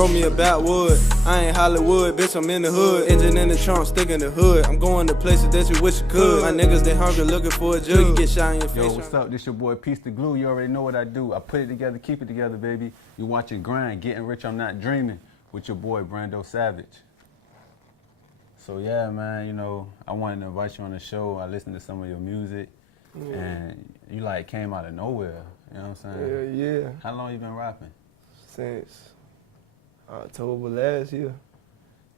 roll me a backwood. I ain't Hollywood, bitch, I'm in the hood. Engine in the trunk, stick in the hood. I'm going to places that you wish you could. My niggas, they hungry, looking for a jug. You get shot in your face. Yo, what's up? This your boy, Piece the Glue. You already know what I do. I put it together, keep it together, baby. You watching G.R.I.N.D, Getting Rich, I'm Not Dreaming, with your boy, Brando Savage. So yeah, man, you know, I wanted to invite you on the show. I listened to some of your music, and you like came out of nowhere. You know what I'm saying? Yeah. How long you been rapping? Since October last year.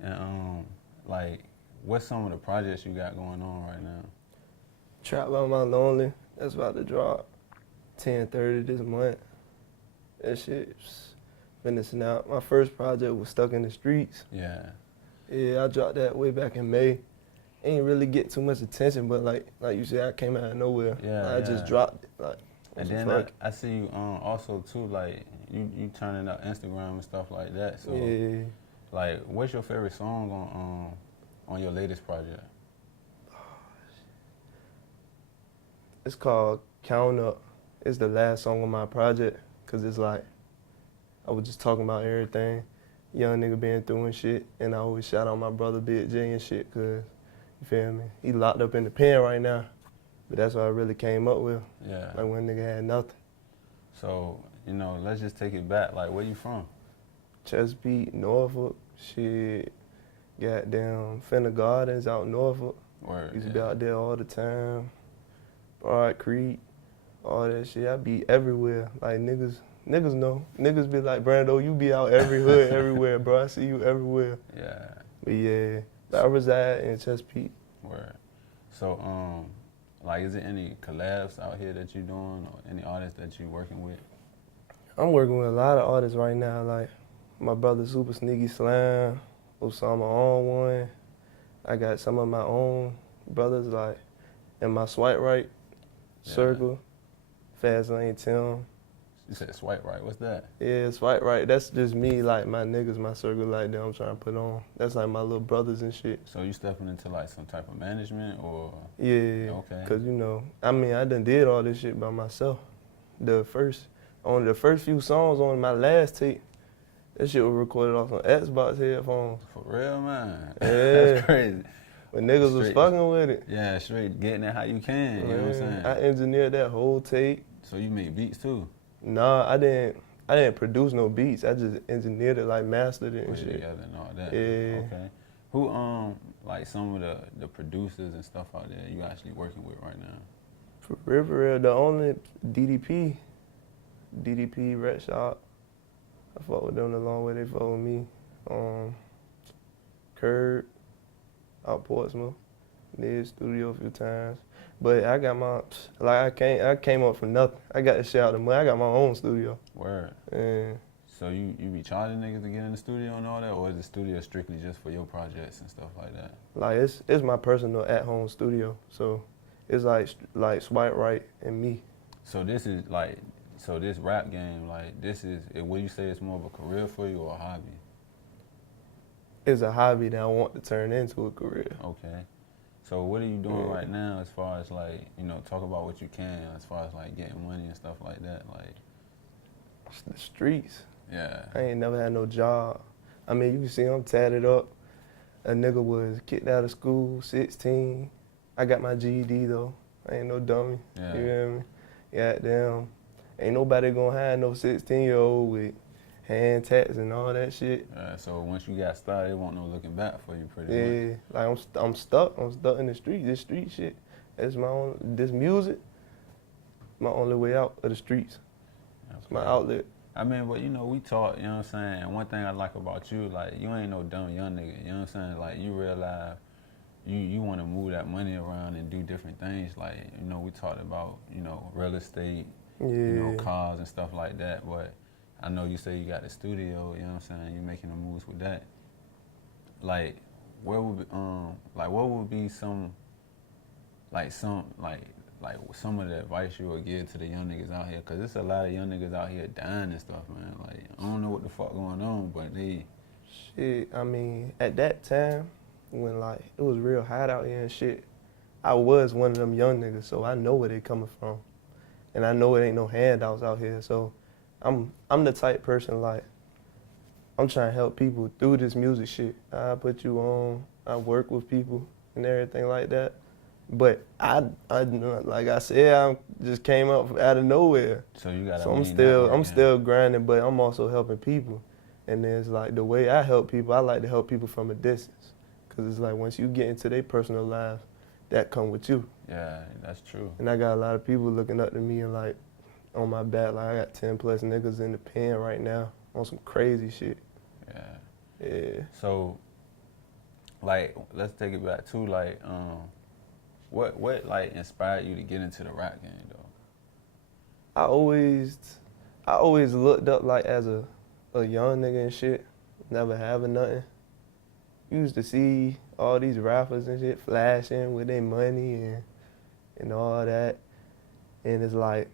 And like, what's some of the projects you got going on right now? Trap by My Lonely, that's about to drop 10/30 this month. That shit's finishing out. My first project was Stuck in the Streets. Yeah. Yeah, I dropped that way back in May. Ain't really get too much attention, but like you said, I came out of nowhere. Yeah, I just dropped it. Like, and then I see you also too, like you turning up Instagram and stuff like that. So yeah. like, what's your favorite song on your latest project? It's called Count Up. It's the last song on my project, cause it's like I was just talking about everything. Young nigga being through and shit, and I always shout out my brother Big J and shit, cause you feel me? He locked up in the pen right now, but that's what I really came up with. Yeah. Like when nigga had nothing. So, you know, let's just take it back. Like, where you from? Chesapeake, Norfolk, shit. Goddamn, Fender Gardens out Norfolk. Word, Used to be out there all the time. Broad Creek, all that shit. I be everywhere. Like niggas know. Niggas be like, Brando, you be out every hood, everywhere, bro. I see you everywhere. Yeah. But yeah, I reside in Chesapeake. Word. So, like, is there any collabs out here that you doing, or any artists that you working with? I'm working with a lot of artists right now, like my brother Super Sneaky Slam, Osama on one. I got some of my own brothers, like in my Swipe Right circle, Fast Lane Tim. You said Swipe Right, what's that? Yeah, Swipe Right, that's just me, like my niggas, my circle, like that I'm trying to put on. That's like my little brothers and shit. So you stepping into like some type of management, or? Yeah, okay. Cause you know, I mean, I done did all this shit by myself. The first few songs on my last tape, that shit was recorded off on Xbox headphones. For real, man? Yeah. That's crazy. When niggas Straight, was fucking with it. Yeah, straight getting it how you can, you know what I'm saying? I engineered that whole tape. So you make beats too? Nah, I didn't produce no beats. I just engineered it, like mastered it and shit. Together and all that. Yeah. Okay. Who like some of the producers and stuff out there you actually working with right now? For real, the only DDP, Red Shop. I fuck with them the long way they fuck with me. Curb, out Portsmouth, did studio a few times. But I got my, like I came up from nothing. I got the shit out of the mud. I got my own studio. Word. Yeah. So you be charging niggas to get in the studio and all that, or is the studio strictly just for your projects and stuff like that? Like it's my personal at-home studio. So it's like Swipe Right and me. So this is like, so this rap game, like this is, would you say it's more of a career for you or a hobby? It's a hobby that I want to turn into a career. Okay. So what are you doing right now as far as like, you know, talk about what you can as far as like getting money and stuff like that, like? It's the streets. Yeah. I ain't never had no job. I mean, you can see I'm tatted up. A nigga was kicked out of school, 16. I got my GED though. I ain't no dummy. Yeah. You hear me? Goddamn. Ain't nobody gonna have no 16-year-old with hand tats and all that shit. So once you got started, it won't no looking back for you pretty much. Yeah, like I'm stuck. I'm stuck in the street. This street shit. That's this music, my only way out of the streets. It's my outlet. I mean, but you know, we taught, you know what I'm saying? And one thing I like about you, like, you ain't no dumb young nigga, you know what I'm saying? Like, you realize you want to move that money around and do different things. Like, you know, we talked about, you know, real estate, you know, cars and stuff like that. But I know you say you got the studio, you know what I'm saying? You're making the moves with that. Like, what would be some some of the advice you would give to the young niggas out here? Because there's a lot of young niggas out here dying and stuff, man. Like, I don't know what the fuck going on, but they... Shit, I mean, at that time, when, like, it was real hot out here and shit, I was one of them young niggas, so I know where they coming from. And I know it ain't no handouts out here, so I'm the type person, like, I'm trying to help people through this music shit. I put you on. I work with people and everything like that. But I like I said, I just came up out of nowhere. So you got So a I'm mean network, I'm still grinding, but I'm also helping people. And then it's like the way I help people, I like to help people from a distance. Cause it's like once you get into their personal life, that come with you. Yeah, that's true. And I got a lot of people looking up to me and like on my back, like I got 10 plus niggas in the pen right now on some crazy shit. Yeah. Yeah. So, like, let's take it back to like, what like inspired you to get into the rap game though? I always looked up like as a young nigga and shit, never having nothing. Used to see all these rappers and shit flashing with their money and all that. And it's like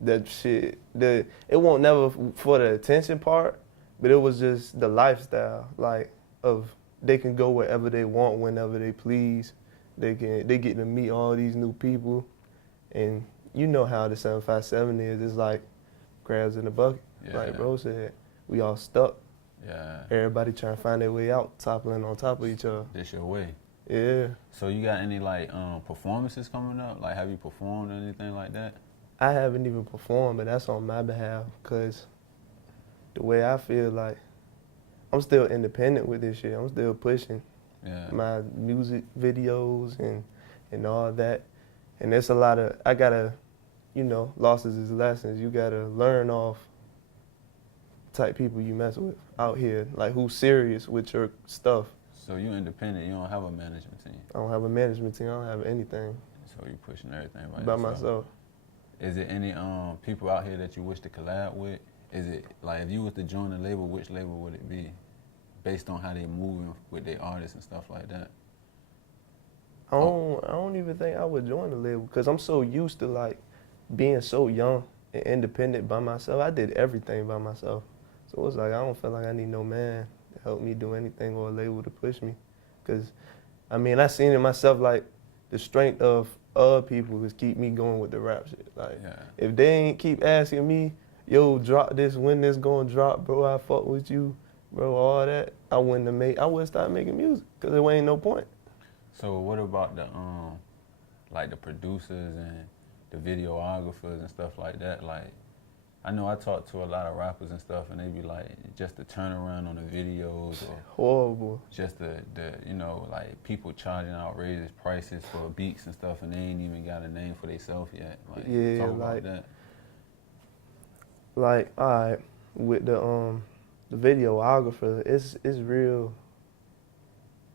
that shit, it won't never for the attention part, but it was just the lifestyle, like of they can go wherever they want, whenever they please. They get to meet all these new people, and you know how the 757 is. It's like crabs in a bucket. Yeah. Like bro said, we all stuck. Yeah. Everybody trying to find their way out, toppling on top of each other. This your way. Yeah. So you got any like performances coming up? Like have you performed or anything like that? I haven't even performed, but that's on my behalf, because the way I feel like I'm still independent with this shit. I'm still pushing my music videos and all that. And there's a lot of, I gotta, you know, losses is lessons. You gotta learn off type people you mess with out here, like who's serious with your stuff. So you independent, you don't have a management team? I don't have a management team, I don't have anything. So you pushing everything by myself. Is it any people out here that you wish to collab with? Is it, like, if you was to join a label, which label would it be? Based on how they moving with their artists and stuff like that. I don't even think I would join the label, because I'm so used to like being so young and independent by myself. I did everything by myself. So it's like I don't feel like I need no man to help me do anything or a label to push me. Because, I mean, I seen it myself, like the strength of other people is keep me going with the rap shit. Like, if they ain't keep asking me, yo, drop this, when this gonna drop, bro, I fuck with you, bro, all that, I wouldn't start making music, because there ain't no point. So what about the like the producers and the videographers and stuff like that? Like, I know I talk to a lot of rappers and stuff, and they be like, just the turnaround on the videos, or horrible. Just the you know, like people charging outrageous prices for beats and stuff, and they ain't even got a name for themselves yet. Like, yeah, talk about that. Like, all right, with the videographer, it's real.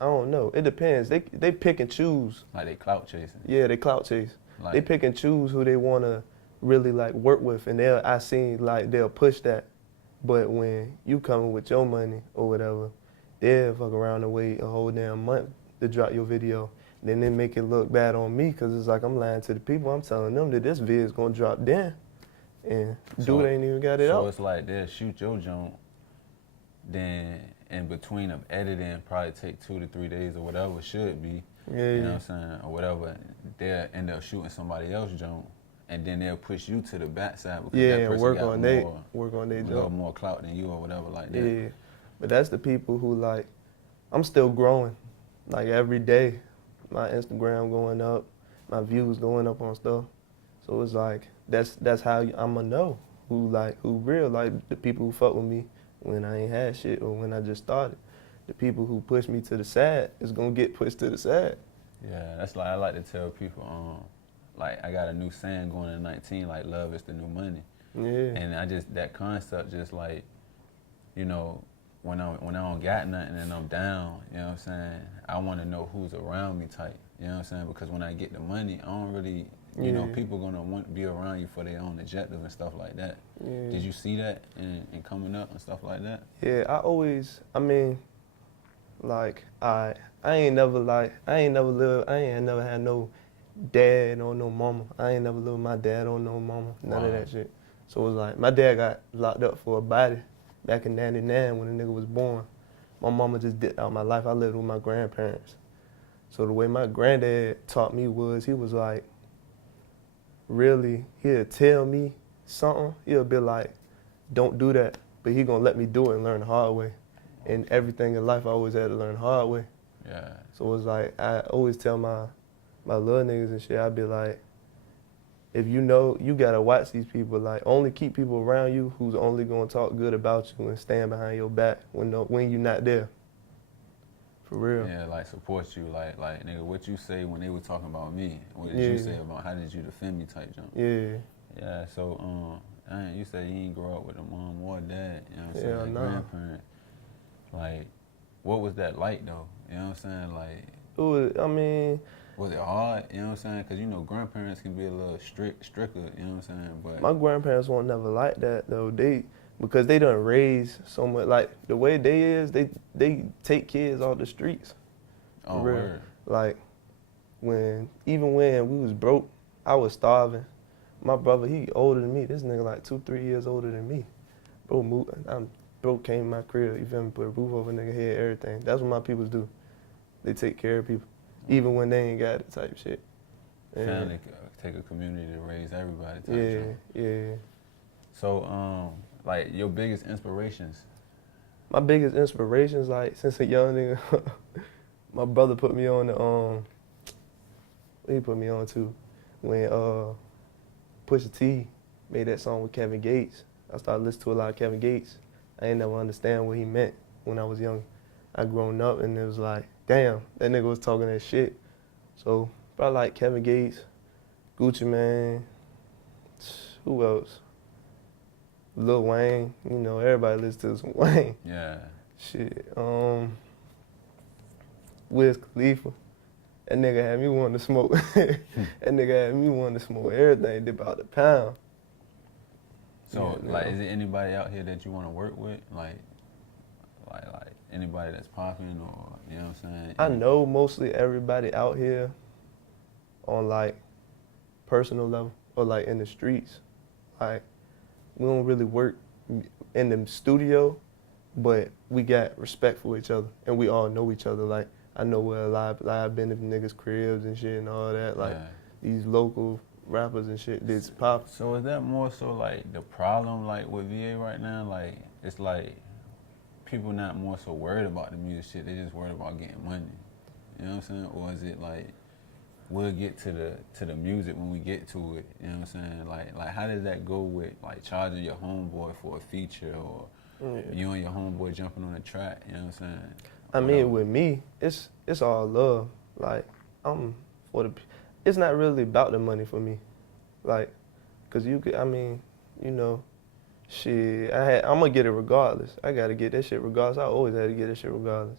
I don't know. It depends. They pick and choose. Like they clout chasing. Yeah, they clout chase. Like, they pick and choose who they want to really like work with, and I seen like they'll push that. But when you coming with your money or whatever, they'll fuck around and wait a whole damn month to drop your video. Then they make it look bad on me, because it's like I'm lying to the people. I'm telling them that this vid's gonna drop then, and dude ain't even got it out. So it's like they'll shoot your junk, then in between of editing, probably take 2 to 3 days or whatever it should be. Yeah, you know what I'm saying, or whatever. They'll end up shooting somebody else's junk, and then they'll push you to the backside because that person work got on their job, more clout than you or whatever like that. Yeah, but that's the people who like. I'm still growing, like every day. My Instagram going up, my views going up on stuff. So it's like that's how I'ma know who real, like the people who fuck with me when I ain't had shit or when I just started. The people who push me to the side is gonna get pushed to the side. Yeah, that's like I like to tell people, like I got a new saying going in 19, like love is the new money. Yeah. And that concept just like, you know, when I don't got nothing and I'm down, you know what I'm saying, I wanna know who's around me type, you know what I'm saying? Because when I get the money, I don't really, you know, people gonna want to be around you for their own objective and stuff like that. Yeah. Did you see that in coming up and stuff like that? Yeah, I mean, like, I ain't never had no dad or no mama. I ain't never lived with my dad or no mama, none of that shit. So it was like, my dad got locked up for a body back in '99 when the nigga was born. My mama just dipped out my life. I lived with my grandparents. So the way my granddad taught me was, he was like, really, he'll tell me something, he'll be like, don't do that. but he gonna let me do it and learn the hard way. And everything in life I always had to learn the hard way. Yeah. So it's like I always tell my little niggas and shit, I be like, if you know, you gotta watch these people. Like, only keep people around you who's only gonna talk good about you and stand behind your back when you're not there. For real. Yeah, like support you, like nigga, what you say when they were talking about me? What did you say about how did you defend me type jump? Yeah. Yeah. So you said you didn't grow up with a mom or dad. You know what I'm saying? Yeah, Like no. grandparent. Like, what was that like though? You know what I'm saying? Like, It was, I mean, was it hard? You know what I'm saying? Because, you know, grandparents can be a little stricter, you know what I'm saying? But my grandparents weren't never like that though. Because they done raised so much, like the way they take kids off the streets. oh, For real. word. Like even when we was broke, I was starving. My brother, he older than me. This nigga like 2-3 years older than me. Bro came to my crib, you feel me, put a roof over a nigga head, everything. That's what my peoples do. They take care of people, even when they ain't got it type shit. And Family take a community to raise everybody type yeah, shit. yeah. So, like, your biggest inspirations? My biggest inspirations, like, since a young nigga, my brother put me on the, what he put me on to? When Pusha T made that song with Kevin Gates. I started listening to a lot of Kevin Gates. I ain't never understand what he meant when I was young. I grown up and it was like, damn, that nigga was talking that shit. So, probably like Kevin Gates, Gucci Mane, who else? Lil Wayne, you know, everybody listens to some Wayne. Yeah. Shit, Wiz Khalifa. That nigga had me wanting to smoke. That nigga had me wanting to smoke everything, dip out the pound. So, Yeah, like, no. is there anybody out here that you want to work with? Like anybody that's popping or, you know what I'm saying? I know mostly everybody out here on, like, personal level or, like, in the streets. Like, we don't really work in the studio, but we got respect for each other and we all know each other. Like, I know where I've been in niggas' cribs and shit and all that. Like, Yeah. these local rappers and shit that's pop. So is that more so like the problem like with VA right now? Like, it's like people not more so worried about the music shit, they just worried about getting money. You know what I'm saying? Or is it like we'll get to the music when we get to it, you know what I'm saying? Like how does that go with like charging your homeboy for a feature or you and your homeboy jumping on a track, you know what I'm saying? I mean, with me, it's all love. Like, it's not really about the money for me. Like, cause you could, I mean, you know, shit, I'm gonna get it regardless. I gotta get that shit regardless. I always had to get that shit regardless.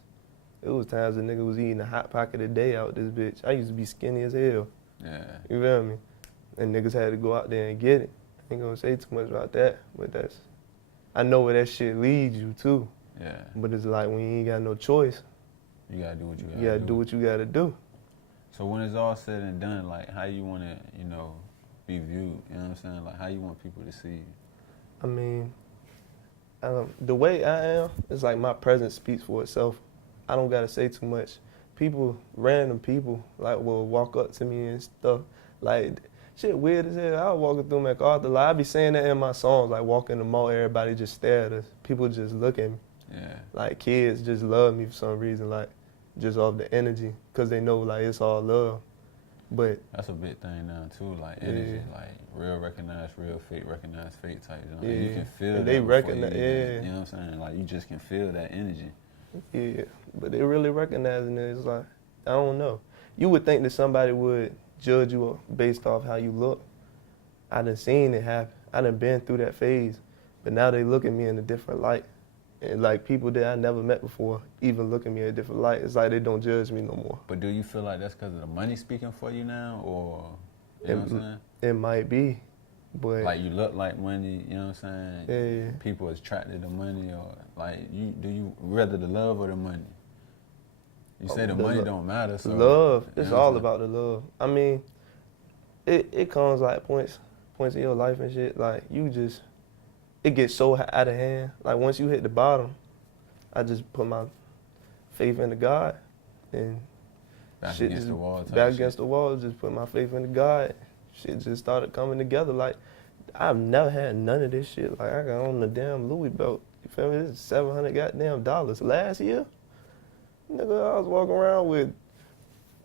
It was times a nigga was eating a Hot Pocket a day out this bitch. I used to be skinny as hell. Yeah. You feel me? And niggas had to go out there and get it. I ain't gonna say too much about that, but I know where that shit leads you to. Yeah. But it's like when you ain't got no choice, You gotta do what you gotta do. you gotta do what you gotta do. So when it's all said and done, like how you wanna, you know, be viewed, you know what I'm saying? Like how you want people to see you? I mean, the way I am, it's like my presence speaks for itself. I don't gotta say too much. Random people, like, will walk up to me and stuff. Like, shit weird as hell. I was walking through MacArthur. Like, I be saying that in my songs, like, walking the mall, everybody just stare at us. People just look at me. Yeah. Like, kids just love me for some reason, like, just off the energy, because they know, like, it's all love. But That's a big thing now too, like energy, like real recognize real, fake recognize fake type. You know? Like, you can feel and that they before recognize, you yeah. even, you know what I'm saying? Like you just can feel that energy. Yeah, but they really recognizing it. It's like, I don't know. You would think that somebody would judge you based off how you look. I done seen it happen. I done been through that phase. But now they look at me in a different light. And like people that I never met before even look at me in a different light. It's like they don't judge me no more. But do you feel like that's because of the money speaking for you now, or you know what I'm saying? It might be, but Like you look like money, you know what I'm saying? yeah. People is attracted to money, or like do you rather the love or the money? You say the money don't matter, so love. you It's know what I'm all saying? about the love. I mean, it comes like points in your life and shit. Like it gets so out of hand. Like once you hit the bottom, I just put my faith into God, and Back shit against just the wall type back shit. against the wall. Just put my faith into God. Shit just started coming together. Like I've never had none of this shit. Like I got on the damn Louis belt You feel me? This is $700 goddamn last year. Nigga, I was walking around with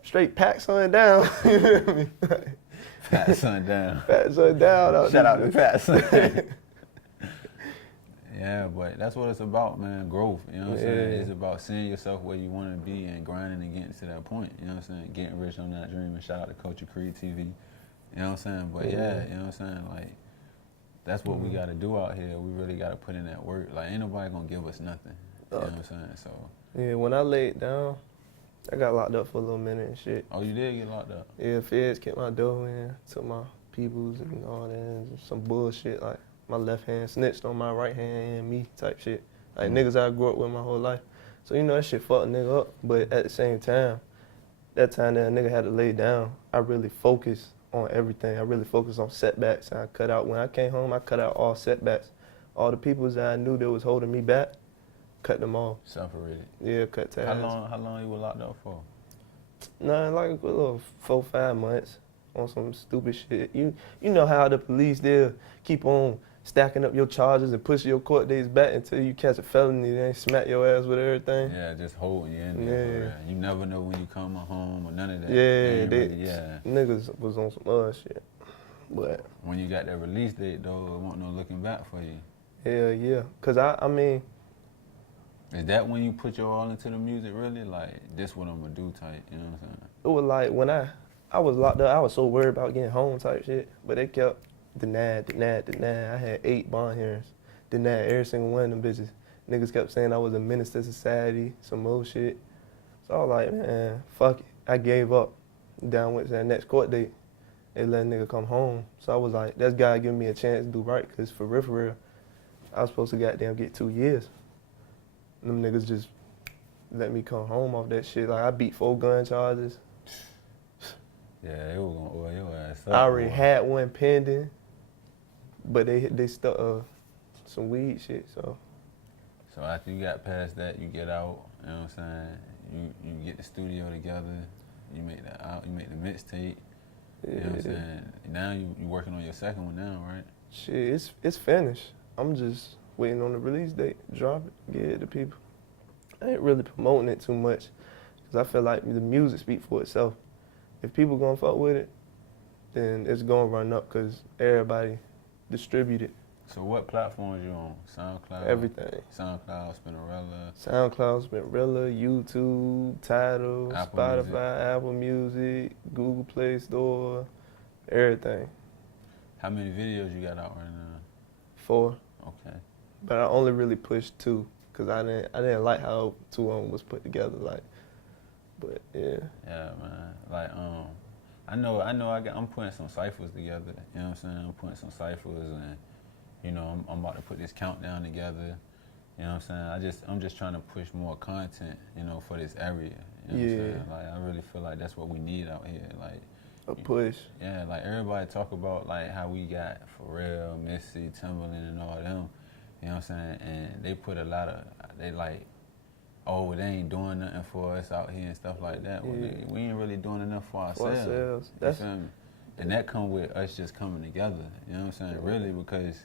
straight packs on down. You feel me? Pat son down. Pat son down. Shout out to Pat son. Yeah, but that's what it's about, man. Growth. You know what I'm saying? It's about seeing yourself where you want to be and grinding and getting to that point. You know what I'm saying? Getting rich on that dream. And shout out to Culture Creed TV. You know what I'm saying? But yeah, you know what I'm saying? Like, that's what we got to do out here. We really got to put in that work. Like, ain't nobody going to give us nothing. You know what I'm saying? So. Yeah, when I laid down, I got locked up for a little minute and shit. Oh, you did get locked up? Yeah, feds kept my dough in, took my peoples and all that, and some bullshit, like my left hand snitched on my right hand and me type shit. Like niggas I grew up with my whole life. So you know that shit fucked a nigga up, but at the same time, that time that a nigga had to lay down, I really focused on everything. I really focused on setbacks. And I cut out, when I came home, I cut out all setbacks. All the peoples that I knew that was holding me back, cut them off. Separated. Yeah, cut ties. How long you were locked up for? Nah, like a good little 4-5 months on some stupid shit. You know how the police, they'll keep on stacking up your charges and pushing your court dates back until you catch a felony, they smack your ass with everything. Yeah, just holding you in there. For real. You never know when you come home or none of that. Yeah, niggas was on some other shit. But when you got that release date though, it won't no looking back for you. Hell yeah. Cause I mean, is that when you put your all into the music really? Like, this what I'm gonna do type, you know what I'm saying? It was like when I was locked up, I was so worried about getting home type shit. But they kept denying. I had 8 bond hearings. Denied every single one of them bitches. Niggas kept saying I was a menace to society, some more shit. So I was like, man, fuck it. I gave up. Down went to that next court date. They let a nigga come home. So I was like, that's God giving me a chance to do right. Cause for real, I was supposed to goddamn get 2 years. Them niggas just let me come home off that shit. Like, I beat 4 gun charges. Yeah, they were gonna oil your ass up. I already had one pending, but they stuck some weed shit, so. So after you got past that, you get out, you know what I'm saying? You get the studio together, you make the mixtape, you know what I'm saying? Now you working on your second one now, right? Shit, it's finished. I'm just waiting on the release date, drop it, get it to people. I ain't really promoting it too much, because I feel like the music speaks for itself. If people gonna fuck with it, then it's gonna run up, because everybody distribute it. So what platforms you on? SoundCloud? Everything. SoundCloud, Spinnerella? SoundCloud, Spinnerella, YouTube, Tidal, Apple Spotify, Music. Apple Music, Google Play Store, everything. How many videos you got out right now? 4. Okay. But I only really pushed 2, because I didn't like how 2 of them was put together, like. But yeah. Yeah, man. Like, I'm putting some ciphers together. You know what I'm saying? I'm putting some ciphers, and you know, I'm about to put this countdown together. You know what I'm saying? I'm just trying to push more content, you know, for this area. You know what I'm saying? Like, I really feel like that's what we need out here. Like, a push. Yeah, like everybody talk about like how we got Pharrell, Missy, Timberland, and all them. You know what I'm saying? And they put a lot of, they like, oh, they ain't doing nothing for us out here and stuff like that. Well, we ain't really doing enough for ourselves. You feel me? And that come with us just coming together. You know what I'm saying? Really, because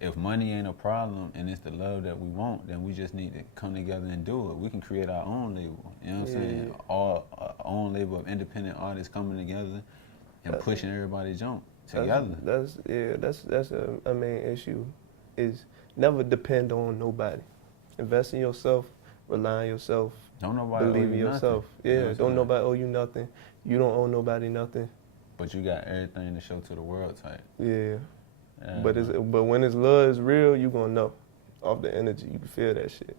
if money ain't a problem and it's the love that we want, then we just need to come together and do it. We can create our own label. You know what I'm saying? Our own label of independent artists coming together and pushing everybody's jump together. That's a main issue, is never depend on nobody. Invest in yourself. Rely on yourself. Don't nobody believe in yourself. Nothing. Yeah, don't nobody owe you nothing. You don't owe nobody nothing. But you got everything to show to the world type. Yeah. But when it's love is real, you gonna know. Off the energy, you can feel that shit.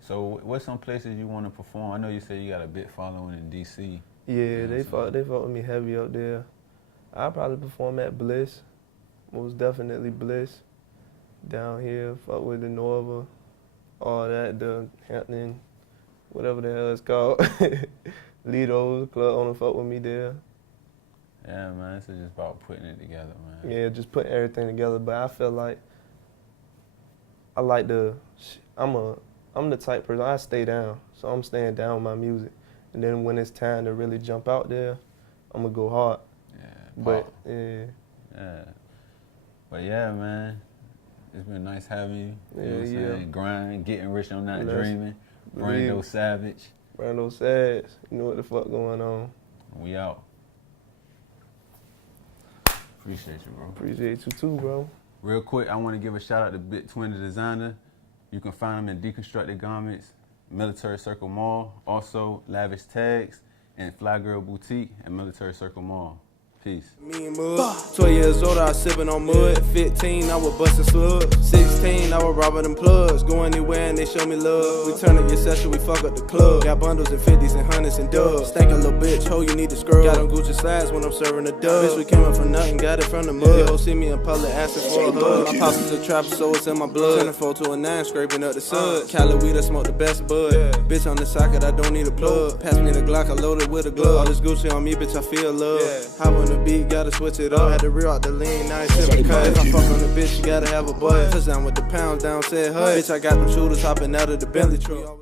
So what's some places you want to perform? I know you say you got a big following in DC. Yeah, they fought with me heavy up there. I'll probably perform at Bliss. Most definitely Bliss. Down here, fuck with the Nova. All that, the Hampton, whatever the hell it's called. Lido's club on the fuck with me there. Yeah, man, it's just about putting it together, man. Yeah, just putting everything together. But I feel like I'm the type person, I stay down. So I'm staying down with my music. And then when it's time to really jump out there, I'm gonna go hard. Yeah. But yeah. Yeah. But yeah, man. It's been nice having you. You know Yeah, what I'm saying? Grind, getting rich on not Bless. dreaming. Believe. Brando Savage. Brando Savage. You know what the fuck going on. We out. Appreciate you, bro. Appreciate you too, bro. Real quick, I want to give a shout out to Bit Twin the Designer. You can find them in Deconstructed Garments, Military Circle Mall, also Lavish Tags, and Fly Girl Boutique at Military Circle Mall. Peace. Me and mud. 12 years old, I was sipping on mud. 15, I was busting slugs. 16, I was robbing them plugs. Go anywhere and they show me love. We turn up your session, we fuck up the club. Got bundles and 50s and 100s and dubs. Stank a little bitch, ho, you need to scrub. Got on Gucci slides when I'm serving the dub. Bitch, we came up from nothing, got it from the mud. Yo, see me in public asking for a hug. My pops is a trapper, so it's in my blood. Turning 4 to a 9, scraping up the suds. Cali weed, I smoke the best bud. Bitch on the socket, I don't need a plug. Pass me the Glock, I loaded with a glove. All this Gucci on me, bitch, I feel love. Hop on the beat, gotta switch it up. Had to rear out the lean, now it's sipping cut. If I fuck on the bitch, you gotta have a butt. Touchdown with the pounds down, said hush. Bitch, I got them shooters hopping out of the Bentley truck.